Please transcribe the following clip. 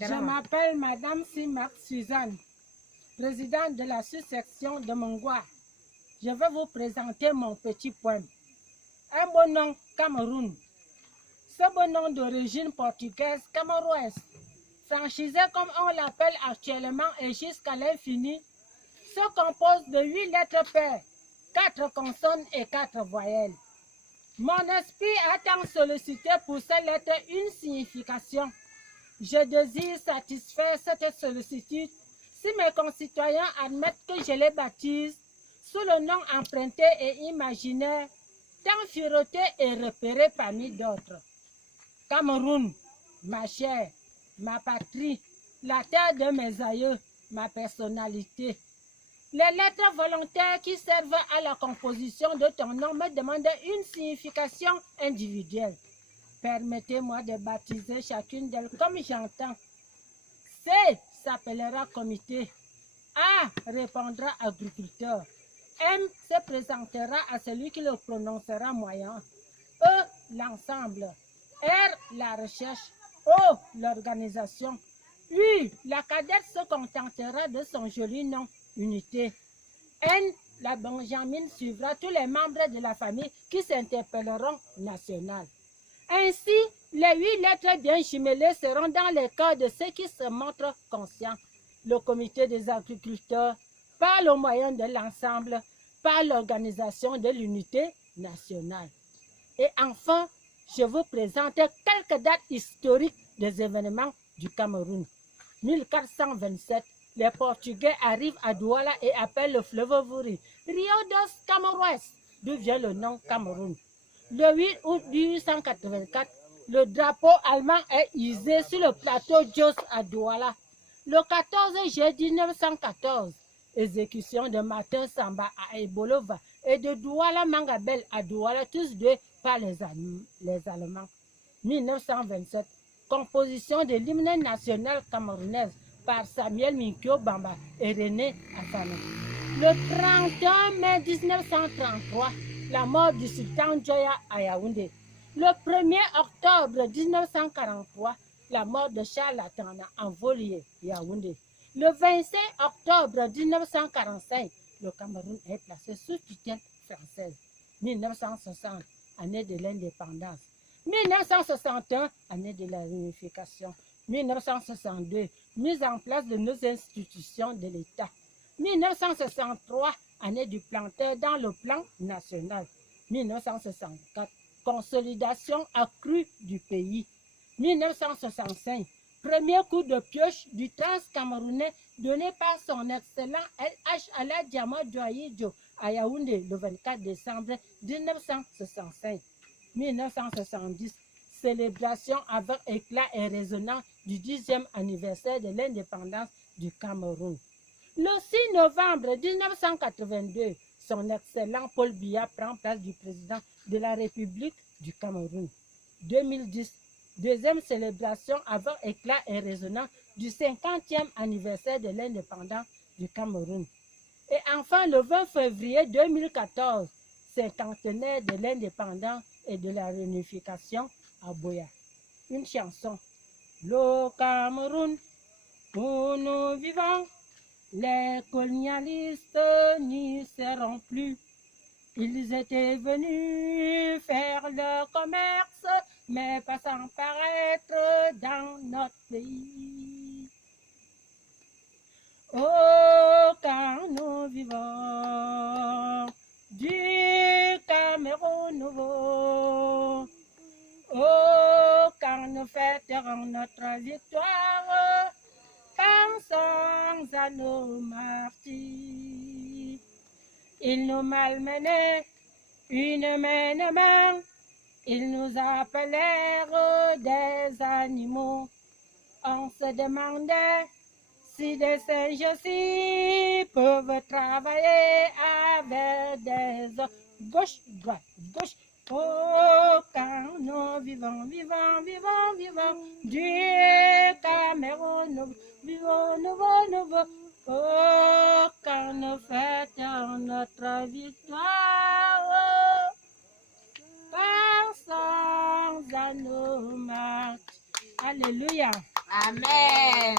Je m'appelle Madame Simak Suzanne, présidente de la sous-section de Mongwa. Je vais vous présenter mon petit poème. Un bon nom, Cameroun. Ce bon nom d'origine portugaise camerounaise, franchisé comme on l'appelle actuellement et jusqu'à l'infini, se compose de 8 lettres paires, 4 consonnes et 4 voyelles. Mon esprit a tant sollicité pour ces lettres une signification. Je désire satisfaire cette sollicitude si mes concitoyens admettent que je les baptise sous le nom emprunté et imaginaire, tant fureté et repéré parmi d'autres. Cameroun, ma chair, ma patrie, la terre de mes aïeux, ma personnalité. Les lettres volontaires qui servent à la composition de ton nom me demandent une signification individuelle. Permettez-moi de baptiser chacune d'elles comme j'entends. C s'appellera comité. A répondra agriculteur. M se présentera à celui qui le prononcera moyen. E l'ensemble. R la recherche. O l'organisation. U la cadette se contentera de son joli nom, unité. N la benjamine suivra tous les membres de la famille qui s'interpelleront national. Ainsi, les 8 lettres bien jumelées seront dans les cœurs de ceux qui se montrent conscients. Le comité des agriculteurs, par le moyen de l'ensemble, par l'organisation de l'unité nationale. Et enfin, je vous présente quelques dates historiques des événements du Cameroun. 1427, les Portugais arrivent à Douala et appellent le fleuve Vouri Rio dos Cameroes, d'où vient le nom Cameroun. Le 8 août 1884, le drapeau allemand est hissé sur le plateau Jos à Douala. Le 14 juillet 1914, exécution de Martin Samba à Ebolova et de Douala Mangabel à Douala, tous deux par les Allemands. 1927, composition de l'hymne national camerounaise par Samuel Minkyo Bamba et René Afano. Le 31 mai 1933, la mort du sultan Joya à Yaoundé. Le 1er octobre 1943, la mort de Charles Atana en Volier, Yaoundé. Le 25 octobre 1945, le Cameroun est placé sous tutelle française. 1960, année de l'indépendance. 1961, année de la réunification. 1962, mise en place de nos institutions de l'État. 1963, année du planteur dans le plan national. 1964, consolidation accrue du pays. 1965, premier coup de pioche du trans-camerounais donné par son excellent LH Ala Diama Douaïdjo à Yaoundé le 24 décembre 1965. 1970, célébration avec éclat et résonance du 10e anniversaire de l'indépendance du Cameroun. Le 6 novembre 1982, son excellent Paul Biya prend place du président de la République du Cameroun. 2010, deuxième célébration avec éclat et résonance du 50e anniversaire de l'indépendance du Cameroun. Et enfin, le 20 février 2014, cinquantenaire de l'indépendance et de la réunification à Boya. Une chanson. Le Cameroun, où nous vivons, les colonialistes n'y seront plus. Ils étaient venus faire leur commerce, mais pas sans paraître dans notre pays. Oh, quand nous vivons du Cameroun nouveau, oh, quand nous fêterons notre victoire, pensons à nos martyrs. Ils nous malmenaient inhumainement, ils nous appelèrent des animaux. On se demandait si des singes aussi peuvent travailler avec des hommes. Gauche, droite, gauche. Oh, quand nous vivons, vivons, vivons, vivons, du Cameroun, nous vivons, nouveau, nouveau. Oh, quand nous fêtons notre victoire, pensons à nos martyrs. Alléluia. Amen.